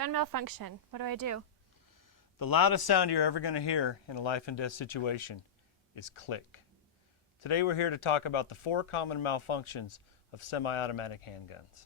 Gun malfunction. What do I do? The loudest sound you're ever going to hear in a life and death situation is click. Today we're here to talk about the 4 common malfunctions of semi-automatic handguns.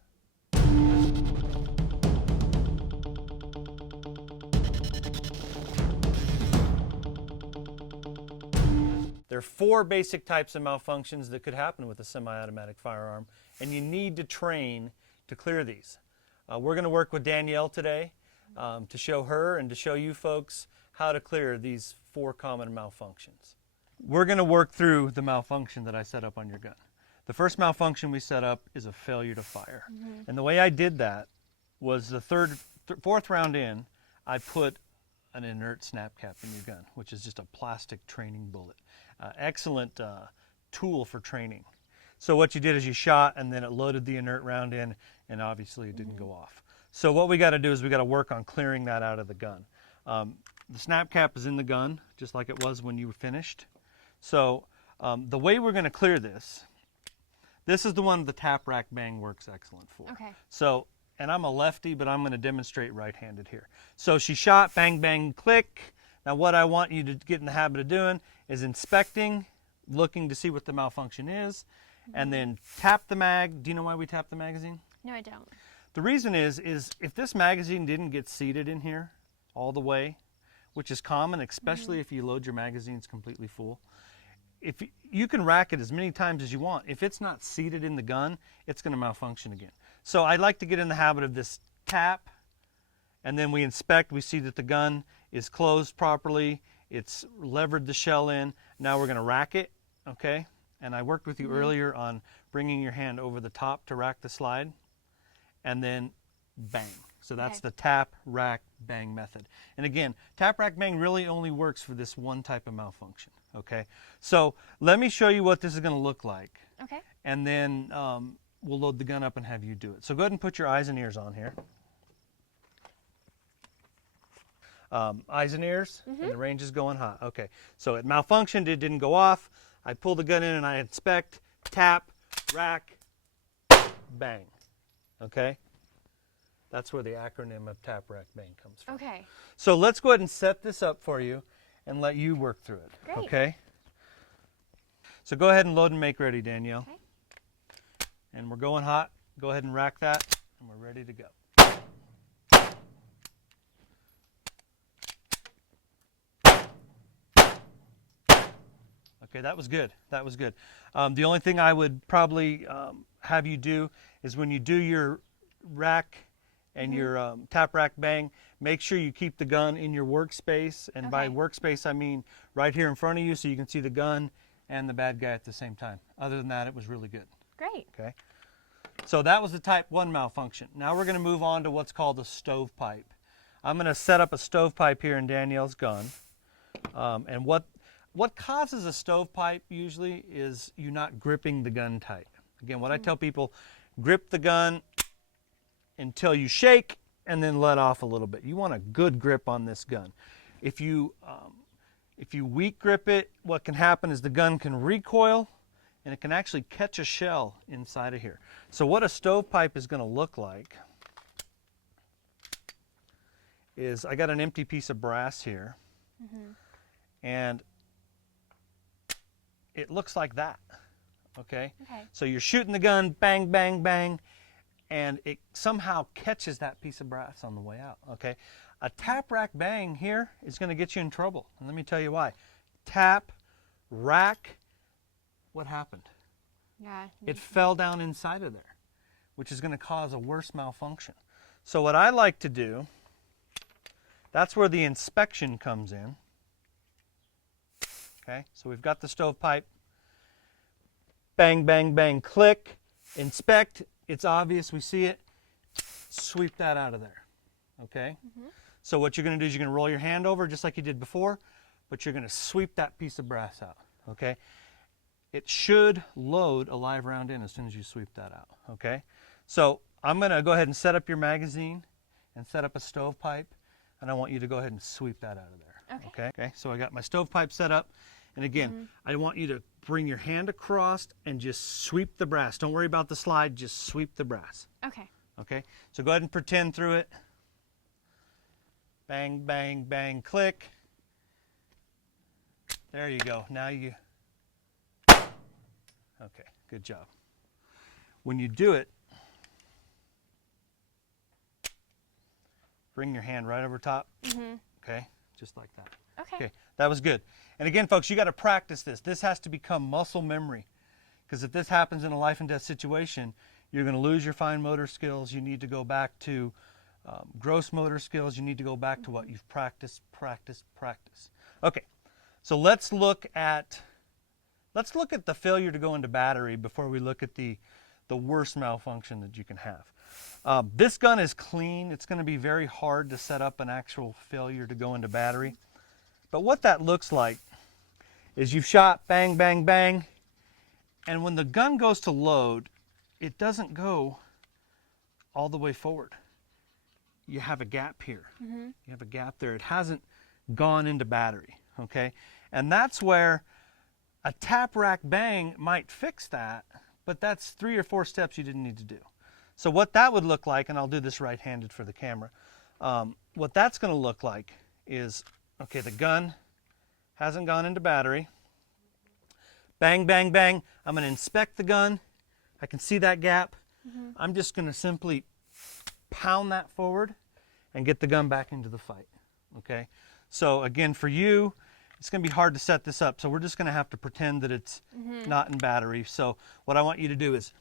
There are 4 basic types of malfunctions that could happen with a semi-automatic firearm, and you need to train to clear these. We're going to work with Danielle today to show her and to show you folks how to clear these 4 common malfunctions. We're going to work through the malfunction that I set up on your gun. The first malfunction we set up is a failure to fire. And the way I did that was the fourth round in, I put an inert snap cap in your gun, which is just a plastic training bullet. Excellent tool for training. So what you did is you shot and then it loaded the inert round in, and obviously it didn't go off. So what we got to do is we got to work on clearing that out of the gun. The snap cap is in the gun, just like it was when you were finished. So the way we're going to clear this is the one the tap rack bang works excellent for. Okay. So, and I'm a lefty, but I'm going to demonstrate right-handed here. So she shot, bang, bang, click. Now what I want you to get in the habit of doing is inspecting, looking to see what the malfunction is, and then tap the mag. Do you know why we tap the magazine? No, I don't. The reason is if this magazine didn't get seated in here all the way, which is common, especially if you load your magazines completely full, if you can rack it as many times as you want. If it's not seated in the gun, it's going to malfunction again. So I like to get in the habit of this tap, and then we inspect. We see that the gun is closed properly. It's levered the shell in. Now we're going to rack it, okay? And I worked with you earlier on bringing your hand over the top to rack the slide, and then bang. So that's the tap, rack, bang method. And again, tap, rack, bang really only works for this one type of malfunction, okay? So let me show you what this is going to look like. Okay. And then we'll load the gun up and have you do it. So go ahead and put your eyes and ears on here. Eyes and ears, and the range is going hot. Okay, so it malfunctioned, it didn't go off. I pull the gun in and I inspect, tap, rack, bang, okay? That's where the acronym of tap, rack, bang comes from. Okay. So let's go ahead and set this up for you and let you work through it, Great. okay? So go ahead and load and make ready, Danielle. Okay. And we're going hot. Go ahead and rack that, and we're ready to go. Okay, that was good. That was good. The only thing I would probably have you do is when you do your rack and your tap, rack, bang, make sure you keep the gun in your workspace. And by workspace, I mean right here in front of you so you can see the gun and the bad guy at the same time. Other than that, it was really good. Great. Okay. So that was the type 1 malfunction. Now we're going to move on to what's called a stovepipe. I'm going to set up a stovepipe here in Danielle's gun. And what causes a stovepipe usually is you not gripping the gun tight. Again, what I tell people, grip the gun until you shake and then let off a little bit. You want a good grip on this gun. If you weak grip it, what can happen is the gun can recoil and it can actually catch a shell inside of here. So what a stovepipe is going to look like is I got an empty piece of brass here, and it looks like that, okay? So you're shooting the gun, bang, bang, bang, and it somehow catches that piece of brass on the way out, okay? A tap, rack, bang here is going to get you in trouble, and let me tell you why. Tap, rack, what happened? Yeah. It fell down inside of there, which is going to cause a worse malfunction. So what I like to do, that's where the inspection comes in. Okay, so we've got the stovepipe. Bang, bang, bang, click, inspect. It's obvious, we see it. Sweep that out of there. Okay? So what you're going to do is you're going to roll your hand over just like you did before, but you're going to sweep that piece of brass out. Okay? It should load a live round in as soon as you sweep that out. Okay? So I'm going to go ahead and set up your magazine and set up a stovepipe, and I want you to go ahead and sweep that out of there. Okay. Okay? So I got my stovepipe set up. And again, I want you to bring your hand across and just sweep the brass. Don't worry about the slide, just sweep the brass. Okay. Okay? So go ahead and pretend through it. Bang, bang, bang, click. There you go. Now you, okay, good job. When you do it, bring your hand right over top. Okay, just like that. Okay. Okay, that was good. And again, folks, you got to practice this. This has to become muscle memory, because if this happens in a life and death situation, you're going to lose your fine motor skills. You need to go back to gross motor skills. You need to go back to what you've practiced, practiced, practiced. Okay, so let's look at the failure to go into battery before we look at the worst malfunction that you can have. This gun is clean. It's going to be very hard to set up an actual failure to go into battery. But what that looks like is you've shot bang, bang, bang, and when the gun goes to load, it doesn't go all the way forward. You have a gap here. You have a gap there. It hasn't gone into battery, okay? And that's where a tap rack bang might fix that, but that's 3 or 4 steps you didn't need to do. So what that would look like, and I'll do this right-handed for the camera, what that's going to look like is, okay, the gun hasn't gone into battery. Bang, bang, bang. I'm going to inspect the gun. I can see that gap. I'm just going to simply pound that forward and get the gun back into the fight, okay? So again, for you, it's going to be hard to set this up, so we're just going to have to pretend that it's not in battery. So what I want you to do is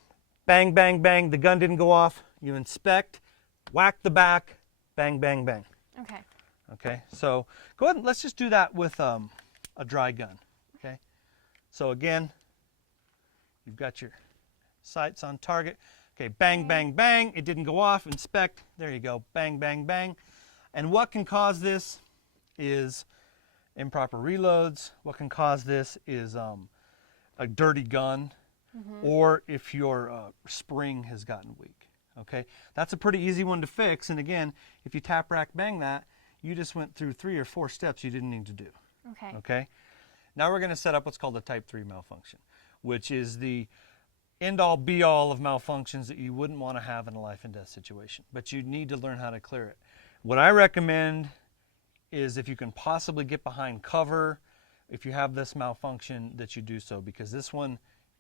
bang, bang, bang, the gun didn't go off, you inspect, whack the back, bang, bang, bang. Okay. Okay, so go ahead and let's just do that with a dry gun, okay? So again, you've got your sights on target. Okay, bang, bang, bang, it didn't go off, inspect, there you go, bang, bang, bang. And what can cause this is improper reloads. What can cause this is a dirty gun, or if your spring has gotten weak, okay? That's a pretty easy one to fix, and again, if you tap, rack, bang that, you just went through 3 or 4 steps you didn't need to do, Okay. okay? Now we're gonna set up what's called a type 3 malfunction, which is the end-all be-all of malfunctions that you wouldn't want to have in a life and death situation, but you need to learn how to clear it. What I recommend is if you can possibly get behind cover, if you have this malfunction, that you do so, because this one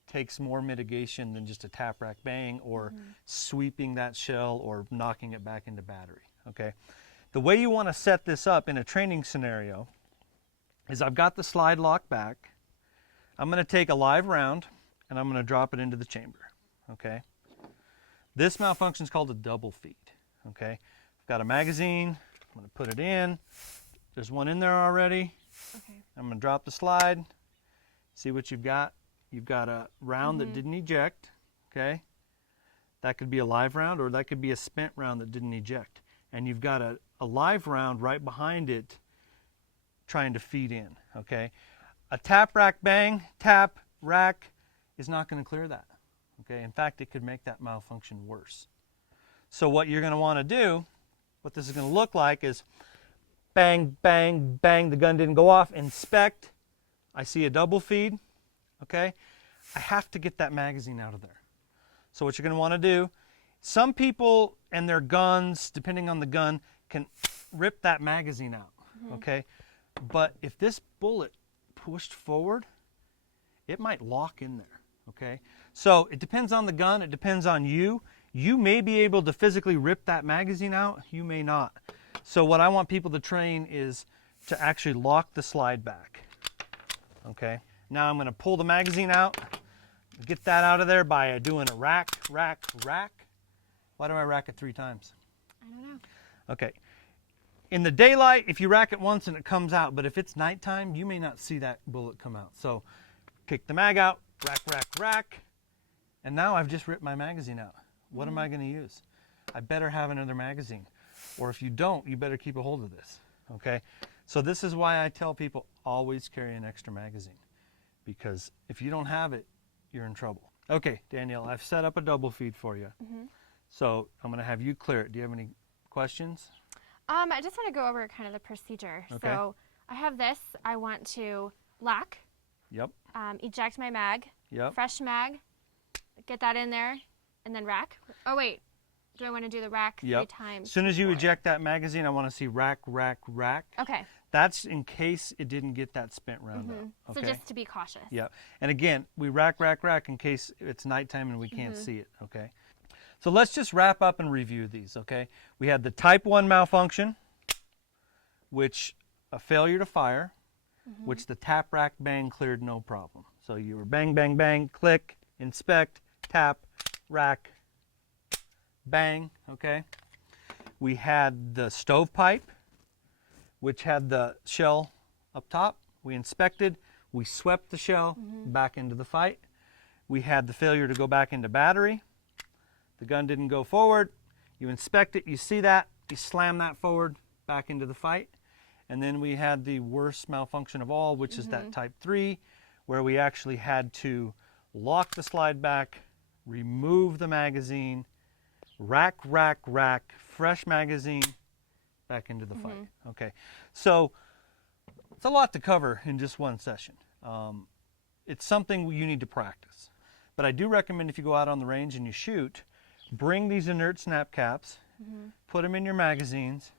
takes more mitigation than just a tap, rack, bang, or sweeping that shell or knocking it back into battery, okay? The way you want to set this up in a training scenario is I've got the slide lock back. I'm going to take a live round and I'm going to drop it into the chamber, okay? This malfunction is called a double feed, okay? I've got a magazine, I'm going to put it in. There's one in there already. Okay. I'm going to drop the slide. See what you've got? You've got a round that didn't eject, okay? That could be a live round, or that could be a spent round that didn't eject. And you've got a live round right behind it trying to feed in, okay? A tap, rack, bang, tap, rack is not going to clear that, okay? In fact, it could make that malfunction worse. So what you're going to want to do, what this is going to look like is bang, bang, bang, the gun didn't go off, inspect, I see a double feed, okay? I have to get that magazine out of there. So what you're going to want to do, some people and their guns, depending on the gun, can rip that magazine out, okay? But if this bullet pushed forward, it might lock in there, okay? So it depends on the gun, it depends on you. You may be able to physically rip that magazine out, you may not. So what I want people to train is to actually lock the slide back, okay? Now I'm going to pull the magazine out, get that out of there by doing a rack, rack, rack. Why do I rack it 3 times? I don't know. Okay. In the daylight, if you rack it once and it comes out, but if it's nighttime, you may not see that bullet come out. So kick the mag out, rack, rack, rack, and now I've just ripped my magazine out. What am I going to use? I better have another magazine. Or if you don't, you better keep a hold of this, okay? So this is why I tell people always carry an extra magazine, because if you don't have it, you're in trouble. Okay, Danielle, I've set up a double feed for you. So I'm going to have you clear it. Do you have any questions? I just want to go over kind of the procedure. Okay. So I have this. I want to lock, Yep, eject my mag, yep. fresh mag, get that in there, and then rack. Oh, wait. do I want to do the rack 3 Yep. times? As soon as you before? eject that magazine, I want to see rack, rack, rack. Okay. That's in case it didn't get that spent round up. So Okay. just to be cautious. Yeah. And again, we rack, rack, rack in case it's nighttime and we can't see it. Okay. So let's just wrap up and review these. Okay. We had the type 1 malfunction, which a failure to fire, which the tap, rack, bang cleared no problem. So you were bang, bang, bang, click, inspect, tap, rack, bang. Okay. We had the stovepipe, which had the shell up top. We inspected, we swept the shell back into the fight. We had the failure to go back into battery. The gun didn't go forward. You inspect it, you see that, you slam that forward back into the fight. And then we had the worst malfunction of all, which is that type 3, where we actually had to lock the slide back, remove the magazine, rack, rack, rack, fresh magazine, back into the fight. Okay, so it's a lot to cover in just one session. It's something you need to practice. But I do recommend if you go out on the range and you shoot, bring these inert snap caps, put them in your magazines,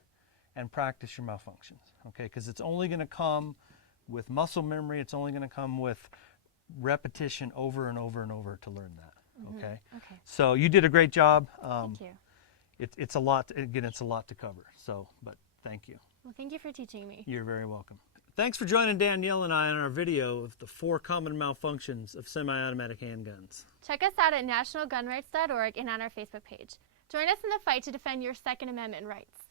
and practice your malfunctions. Okay, because it's only going to come with muscle memory. It's only going to come with repetition over and over and over to learn that. Okay. Okay. So you did a great job. Thank you. It's a lot. Again, it's a lot to cover. So, but thank you. Well, thank you for teaching me. You're very welcome. Thanks for joining Danielle and I on our video of the 4 common malfunctions of semi-automatic handguns. Check us out at nationalgunrights.org and on our Facebook page. Join us in the fight to defend your Second Amendment rights.